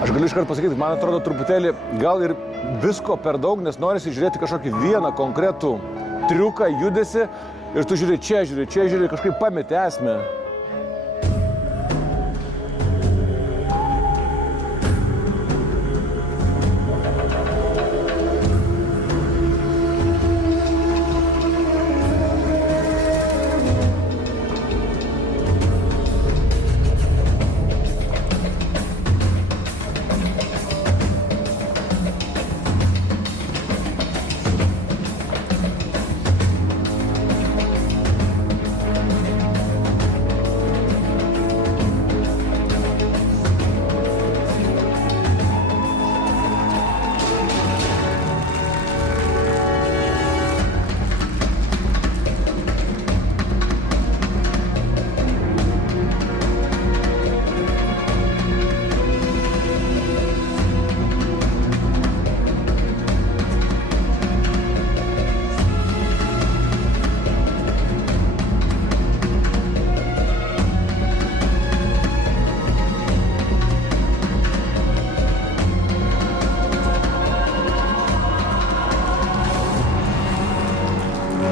Aš galiu iškart pasakyti, man atrodo truputėlį gal ir visko per daug, nes norisi žiūrėti kažkokį vieną konkretų triuką, judesi ir tu žiūri, kažkaip pameti esmę.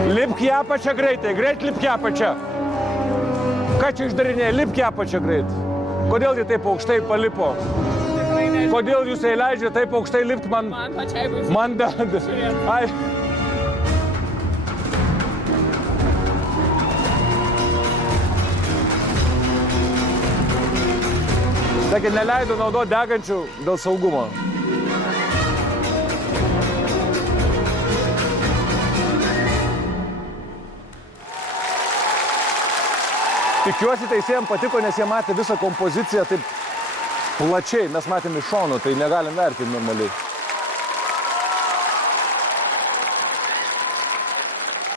Lipk į apačią greitai, greit lipk į apačią. Ką čia išdarinėja? Lipk į apačią greit. Kodėl jie taip aukštai palipo? Kodėl jūs leidžia taip aukštai lipti man? Man pačiai bus. Man da. Ai. Sakė, neleido naudoti degančių dėl saugumo. Tikiuosi teisėjams patiko, nes jie matė visą kompoziciją taip plačiai. Mes matėm iš šono, tai negalim vertinti normaliai.